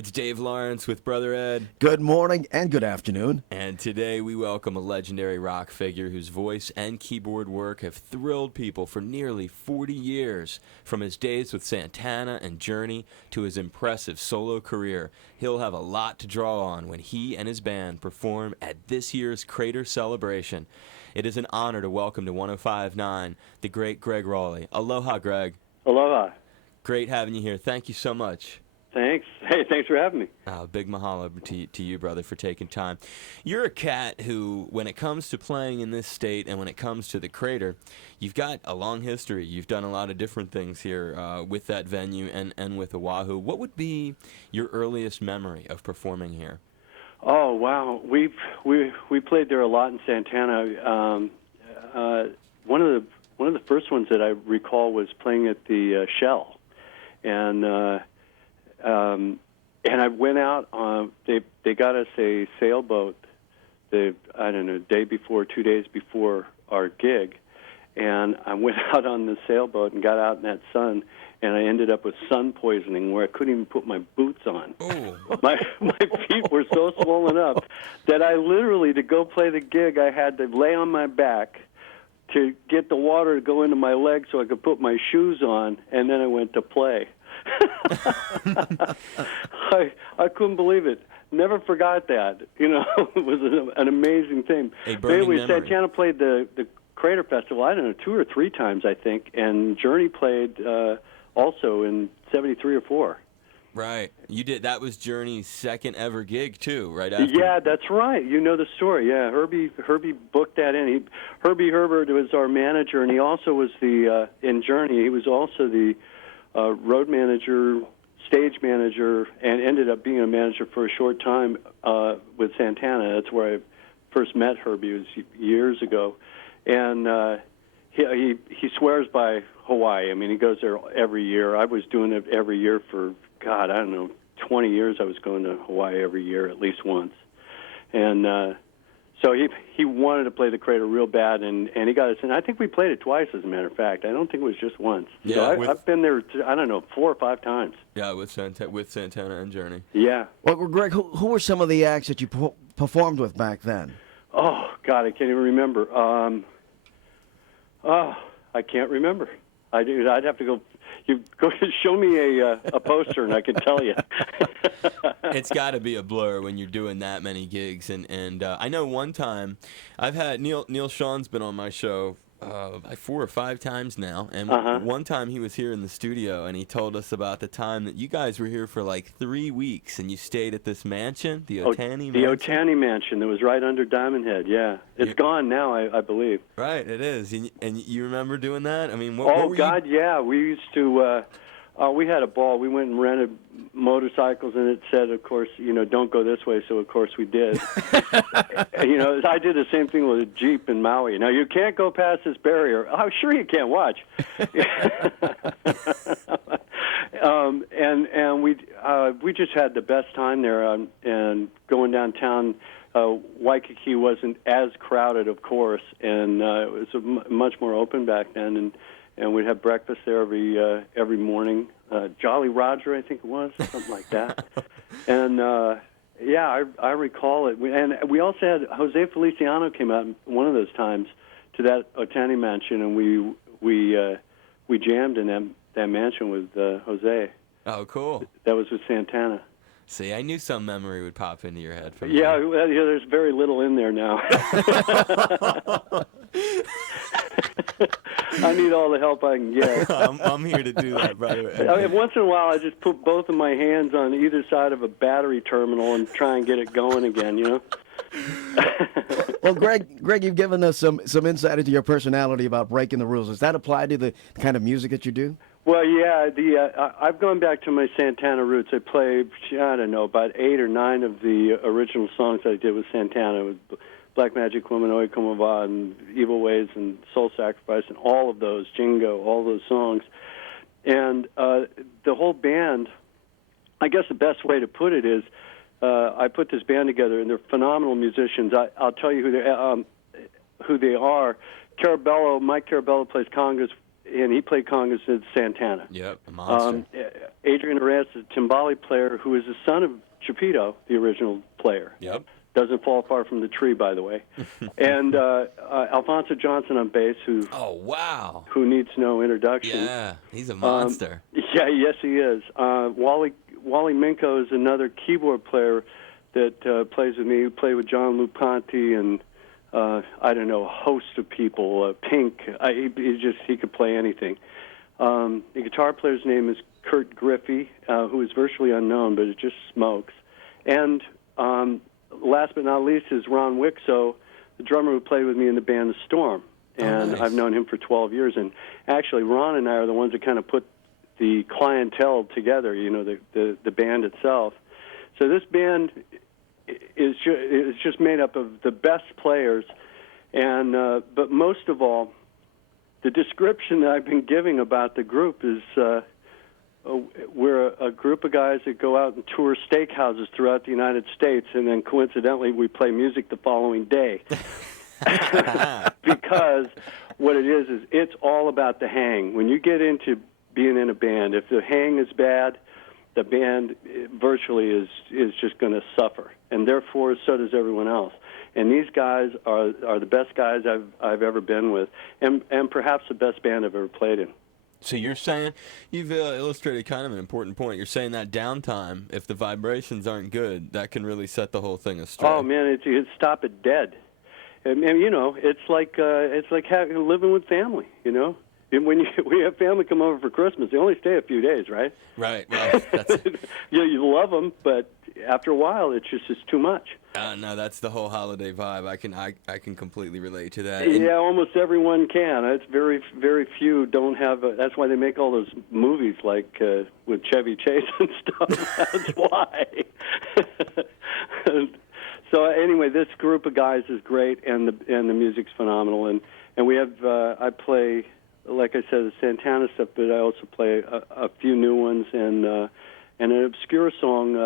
It's Dave Lawrence with Brother Ed. Good morning and good afternoon. And today we welcome a legendary rock figure whose voice and keyboard work have thrilled people for nearly 40 years. From his days with Santana and Journey to his impressive solo career, he'll have a lot to draw on when he and his band perform at this year's Crater Celebration. It is an honor to welcome to 105.9 the great Gregg Rolie. Aloha, Greg. Aloha. Great having you here. Thank you so much. Thanks. Hey, thanks for having me. Big mahalo to you, brother, for taking time. You're a cat who, when it comes to playing in this state and when it comes to the Crater, you've got a long history. You've done a lot of different things here with that venue and with Oahu. What would be your earliest memory of performing here? Oh, wow. We played there a lot in Santana. One of the first ones that I recall was playing at the Shell, and I went out. They got us a sailboat. Day before, 2 days before our gig, and I went out on the sailboat and got out in that sun, and I ended up with sun poisoning where I couldn't even put my boots on. Oh. My feet were so swollen up that I literally, to go play the gig, I had to lay on my back to get the water to go into my legs so I could put my shoes on, and then I went to play. I couldn't believe it. Never forgot that. It was an amazing thing. Anyway, Santana played the Crater Festival, 2 or 3 times, I think, and Journey played also in 73 or 4. Right. You did. That was Journey's second ever gig, too, right after. Yeah, that's right. You know the story. Yeah, Herbie booked that in. Herbie Herbert was our manager, and he also was in Journey, he was also the road manager, stage manager, and ended up being a manager for a short time with Santana. That's where I first met Herbie. It was years ago. And he swears by Hawaii. I mean, he goes there every year. I was doing it every year for, 20 years. I was going to Hawaii every year at least once. And so he wanted to play the Crater real bad, and he got us in. I think we played it twice, as a matter of fact. I don't think it was just once. Yeah, so I've been there, 4 or 5 times. Yeah, with Santana and Journey. Yeah. Well, Greg, who were some of the acts that you performed with back then? Oh, God, I can't even remember. I can't remember. I'd have to go. You go show me a poster, and I can tell you. It's got to be a blur when you're doing that many gigs, and I know one time I've had Neil Sean's been on my show 4 or 5 times now, and one time he was here in the studio, and he told us about the time that you guys were here for like 3 weeks, and you stayed at this mansion, the Otani mansion. The Otani mansion that was right under Diamond Head. Yeah, it's gone now, I believe. Right, it is, and you remember doing that? I mean, Yeah, we used to. We had a ball. We went and rented motorcycles, and it said, of course, don't go this way, so of course we did. I did the same thing with a Jeep in Maui. Now, you can't go past this barrier. Oh, sure you can't, watch. And we just had the best time there, and going downtown. Waikiki wasn't as crowded, of course, and it was much more open back then, and we'd have breakfast there every morning. Jolly Roger, I think it was, something like that. And I recall it. And we also had Jose Feliciano came out one of those times to that Otani mansion, and we jammed in that mansion with Jose. Oh, cool. That was with Santana. See, I knew some memory would pop into your head. Yeah, there's very little in there now. I need all the help I can get. I'm here to do that, brother. Once in a while, I just put both of my hands on either side of a battery terminal and try and get it going again, Well, Greg, you've given us some insight into your personality about breaking the rules. Does that apply to the kind of music that you do? Well, yeah. I've gone back to my Santana roots. I play, about 8 or 9 of the original songs I did with Santana, with Black Magic Woman, Oi Como Va, and Evil Ways, and Soul Sacrifice, and all of those, Jingo, all those songs. And the whole band, I guess the best way to put it is, I put this band together, and they're phenomenal musicians. I'll tell you who they are. Mike Carabello plays congas and he played congas in Santana. Yep, a monster. Adrian Reyes is a timbale player who is the son of Chapito, the original player. Yep. Doesn't fall far from the tree, by the way. And Alfonso Johnson on bass, oh, wow. who needs no introduction. Yeah, he's a monster. Yes, he is. Wally Minko is another keyboard player that plays with me. He played with John Lupanti and I don't know, a host of people. Pink. He could play anything. The guitar player's name is Kurt Griffey, who is virtually unknown, but it just smokes. And last but not least is Ron Wixo, the drummer who played with me in the band The Storm. And nice. I've known him for 12 years. And actually, Ron and I are the ones that kind of put the clientele together, the band itself. So this band is just made up of the best players. And but most of all, the description that I've been giving about the group is we're a group of guys that go out and tour steakhouses throughout the United States, and then coincidentally we play music the following day. Because what it is it's all about the hang. When you get into being in a band, if the hang is bad, the band virtually is just going to suffer, and therefore so does everyone else. And these guys are the best guys I've ever been with, and perhaps the best band I've ever played in. So you're saying, you've illustrated kind of an important point. You're saying that downtime, if the vibrations aren't good, that can really set the whole thing astray. Oh man, it stop it dead. And it's like living with family. And when we have family come over for Christmas, they only stay a few days, right? Right. Well, that's you love them, but after a while, it's too much. No, that's the whole holiday vibe. I can completely relate to that. Yeah, almost everyone can. It's very, very few don't have. That's why they make all those movies like with Chevy Chase and stuff. That's why. So anyway, this group of guys is great, and the music's phenomenal. And we have I play, like I said, the Santana stuff, but I also play a few new ones and an obscure song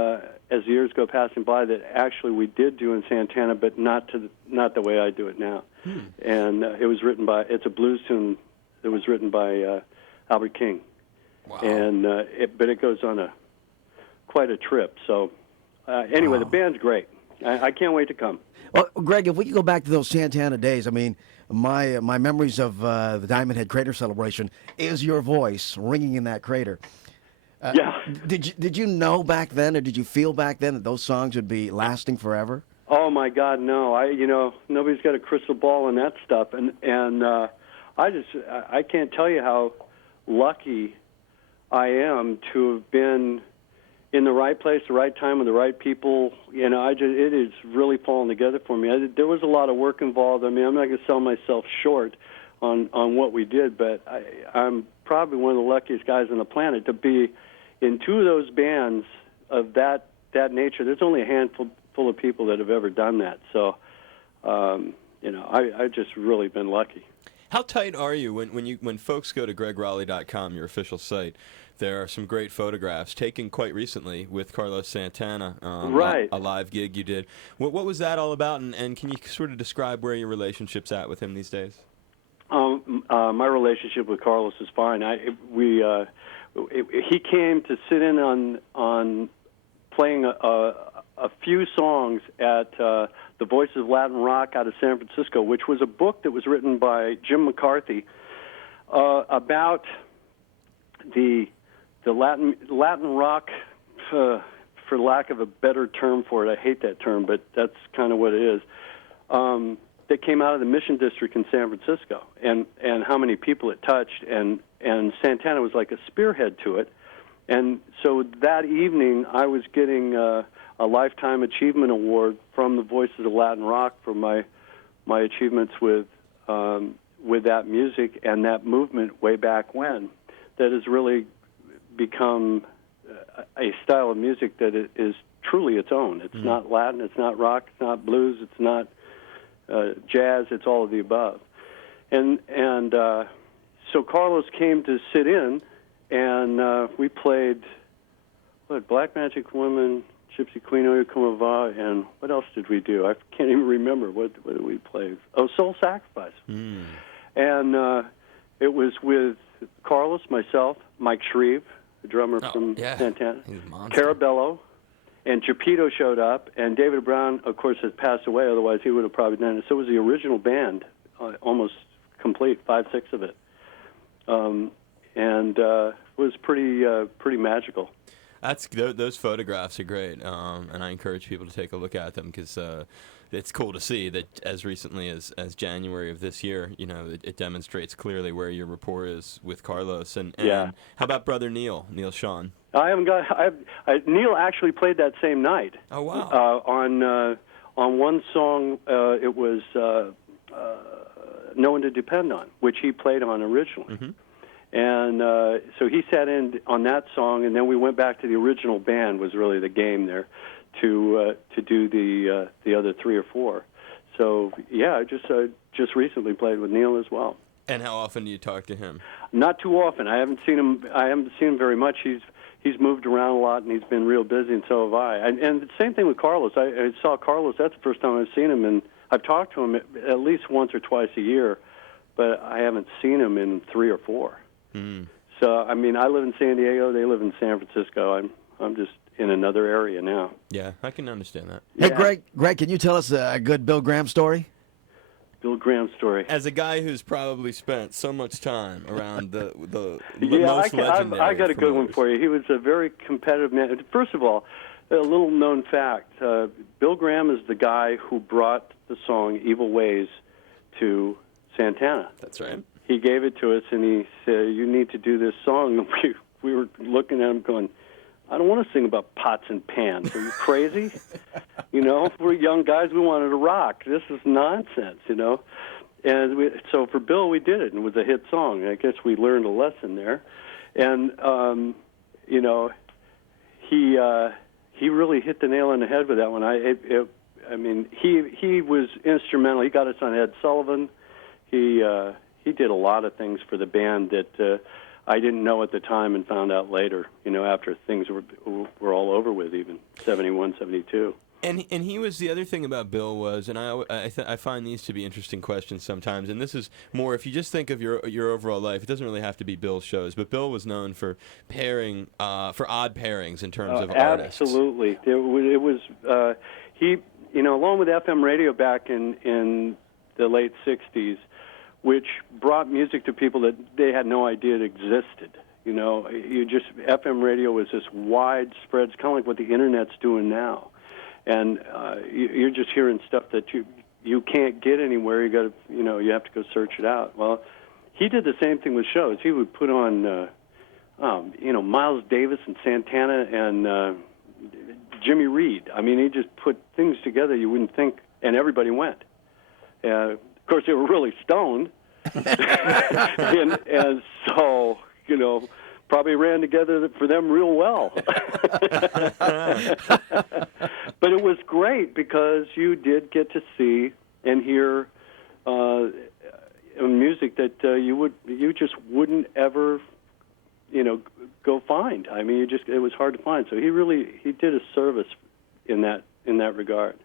as the years go passing by that actually we did do in Santana, but not the way I do it now. And it's a blues tune that was written by Albert King. Wow. And but it goes on quite a trip. So anyway, The band's great. I can't wait to come. Well, Greg, if we could go back to those Santana days, I mean, my memories of the Diamond Head Crater celebration is your voice ringing in that crater. Yeah. Did you know back then, or did you feel back then that those songs would be lasting forever? Oh my God, no! Nobody's got a crystal ball on that stuff, and I can't tell you how lucky I am to have been in the right place, the right time, with the right people. It is really falling together for me. There was a lot of work involved. I mean, I'm not going to sell myself short on what we did, but I'm probably one of the luckiest guys on the planet to be in two of those bands of that nature. There's only a handful of people that have ever done that. So, I've just really been lucky. How tight are you when folks go to GreggRolie.com, your official site? There are some great photographs taken quite recently with Carlos Santana, right? A live gig you did. What was that all about? And can you sort of describe where your relationship's at with him these days? My relationship with Carlos is fine. He came to sit in on playing a few songs at the Voices of Latin Rock out of San Francisco, which was a book that was written by Jim McCarthy about the Latin rock, for lack of a better term for it. I hate that term, but that's kind of what it is. That came out of the Mission District in San Francisco, and how many people it touched, and Santana was like a spearhead to it. And so that evening, I was getting a Lifetime Achievement Award from the Voices of Latin Rock for my achievements with that music and that movement way back when. That has really become a style of music that is truly its own. It's not Latin, it's not rock, it's not blues, it's not jazz, it's all of the above. And so Carlos came to sit in, and we played Black Magic Woman, Gypsy Queen, Oyo Como Va, and what else did we do? I can't even remember. What did we play? Oh, Soul Sacrifice. And It was with Carlos, myself, Mike Shreve, the drummer from yeah. Santana, He's a monster. Carabello, and Geppetto showed up, and David Brown, of course, has passed away. Otherwise, he would have probably done it. So it was the original band, almost complete, 5-6 of it, and it was pretty magical. Those photographs are great, and I encourage people to take a look at them because it's cool to see that as recently as January of this year, it demonstrates clearly where your rapport is with Carlos. And Yeah. How about brother Neil Sean? I haven't got. Neil actually played that same night. Oh wow! On one song, it was "No One to Depend On," which he played on originally. Mm-hmm. And so he sat in on that song, and then we went back to the original band. Was really the game there to do the other 3 or 4. So yeah, I just recently played with Neil as well. And how often do you talk to him? Not too often. I haven't seen him very much. He's moved around a lot, and he's been real busy, and so have I. And the same thing with Carlos. I saw Carlos. That's the first time I've seen him, and I've talked to him at least once or twice a year, but I haven't seen him in 3 or 4. Mm. So I mean, I live in San Diego. They live in San Francisco. I'm just in another area now. Yeah, I can understand that. Hey, Yeah. Greg, can you tell us a good Bill Graham story? Bill Graham story. As a guy who's probably spent so much time around the Yeah, most legendary I got a good one promoters. for you. He was a very competitive man. First of all, a little known fact: Bill Graham is the guy who brought the song "Evil Ways" to Santana. That's right. He gave it to us, and he said, "You need to do this song." And we were looking at him, going, "I don't want to sing about pots and pans. Are you crazy? We're young guys. We wanted to rock. This is nonsense, And so for Bill, we did it, and it was a hit song. I guess we learned a lesson there. And he really hit the nail on the head with that one. He was instrumental. He got us on Ed Sullivan. He did a lot of things for the band that I didn't know at the time and found out later, after things were all over with, even 71, 72. And he was, the other thing about Bill was, and I find these to be interesting questions sometimes, and this is more, if you just think of your overall life, it doesn't really have to be Bill's shows, but Bill was known for pairing, for odd pairings in terms of artists. Absolutely. It was, he, along with FM radio back in the late 60s, which brought music to people that they had no idea it existed. FM radio was this widespread, it's kind of like what the Internet's doing now. And you're just hearing stuff that you can't get anywhere. You have to go search it out. Well, he did the same thing with shows. He would put on, Miles Davis and Santana and Jimmy Reed. I mean, he just put things together you wouldn't think, and everybody went. Of course, they were really stoned, and so probably ran together for them real well. But it was great because you did get to see and hear music that you just wouldn't ever go find. I mean, it was hard to find. So he did a service in that regard.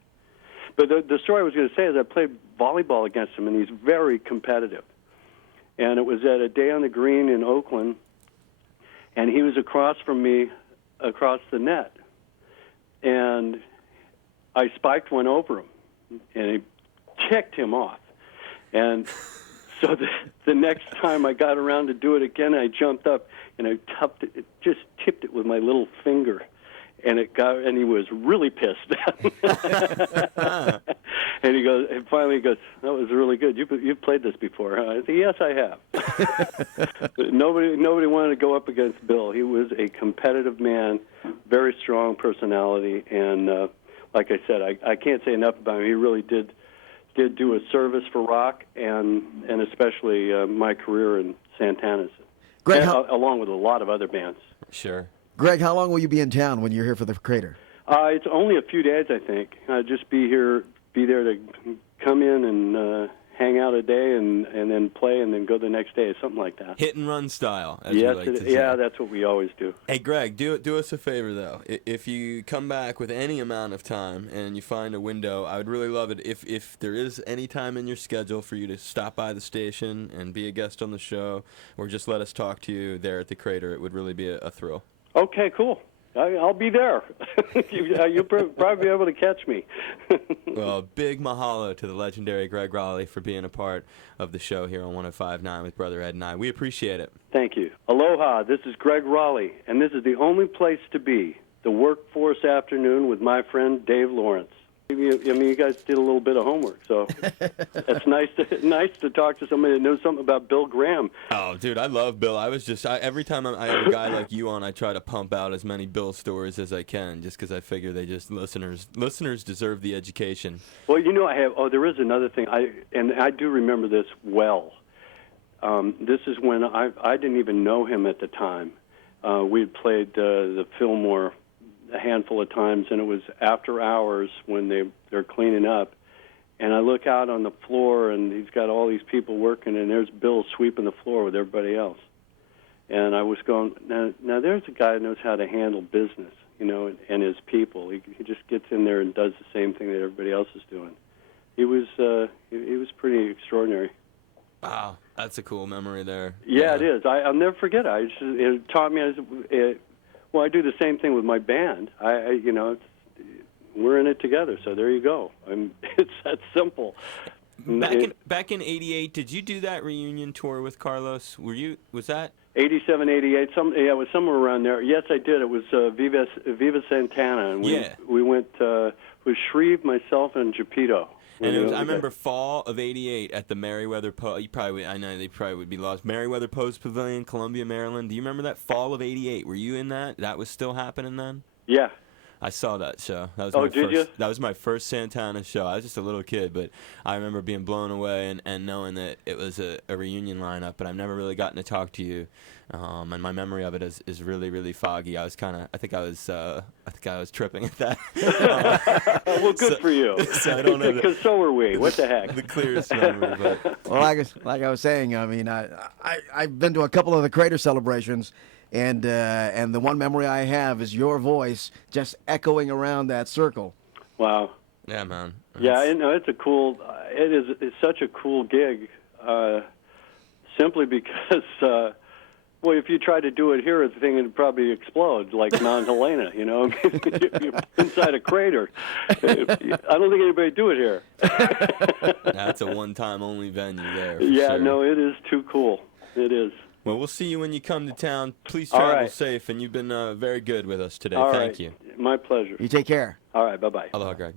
But the story I was going to say is I played volleyball against him, and he's very competitive. And it was at a day on the green in Oakland, and he was across from me, across the net. And I spiked one over him, and it ticked him off. And so the next time I got around to do it again, I jumped up, and I just tipped it with my little finger. And he was really pissed. And finally he goes, "That was really good. You've played this before, huh?" I said, "Yes, I have." Nobody wanted to go up against Bill. He was a competitive man, very strong personality, and like I said, I can't say enough about him. He really did do a service for rock and especially my career in Santana's, Greg, along with a lot of other bands. Sure. Greg, how long will you be in town when you're here for the Crater? It's only a few days, I think. I'll just be there to come in and hang out a day and then play and then go the next day, something like that. Hit and run style, as Yes, you like to say. yeah, that's what we always do. Hey, Greg, do us a favor, though. If you come back with any amount of time and you find a window, I would really love it if there is any time in your schedule for you to stop by the station and be a guest on the show, or just let us talk to you there at the Crater. It would really be a thrill. Okay, cool. I'll be there. You'll probably be able to catch me. Well, big mahalo to the legendary Gregg Rolie for being a part of the show here on 105.9 with Brother Ed and I. We appreciate it. Thank you. Aloha, this is Gregg Rolie, and this is the only place to be, the Workforce Afternoon with my friend Dave Lawrence. I mean, you guys did a little bit of homework, so it's nice to talk to somebody that knows something about Bill Graham. Oh, dude, I love Bill. Every time I have a guy like you on, I try to pump out as many Bill stories as I can, just because I figure listeners deserve the education. Well, there is another thing, I do remember this well. This is when I didn't even know him at the time. We had played the Fillmore a handful of times, and it was after hours when they're cleaning up, and I look out on the floor, and he's got all these people working, and there's Bill sweeping the floor with everybody else. And I was going, now there's a guy who knows how to handle business, and his people. He just gets in there and does the same thing that everybody else is doing. He was pretty extraordinary. Wow, that's a cool memory there. Yeah, it is. I'll never forget it. It taught me. Well, I do the same thing with my band. We're in it together, so there you go. It's that simple. Back in '88, did you do that reunion tour with Carlos? Was that 87, 88? It was somewhere around there. Yes, I did. It was Viva Santana, and we went with Shreve, myself, and Geppetto. And I remember fall of '88 at the Merriweather Post. I know they probably would be lost. Merriweather Post Pavilion, Columbia, Maryland. Do you remember that fall of '88? Were you in that? That was still happening then? Yeah. I saw that show. That was you? That was my first Santana show. I was just a little kid, but I remember being blown away and knowing that it was a reunion lineup. But I've never really gotten to talk to you, and my memory of it is really, really foggy. I think I was tripping at that. Well, good for you. So I don't know. Because so were we. What the heck? The clearest memory, but Well, like I was saying, I mean, I've been to a couple of the Crater celebrations. And the one memory I have is your voice just echoing around that circle. Wow. Yeah, man. Yeah, it's a cool. It's such a cool gig, simply because. Well, if you try to do it here, the thing would probably explode like Mount Helena. You're inside a crater. I don't think anybody would do it here. That's a one-time only venue there. Yeah, sure. No, it is too cool. It is. Well, we'll see you when you come to town. Please travel safe, and you've been very good with us today. Thank you. My pleasure. You take care. All right, bye-bye. Aloha, Greg.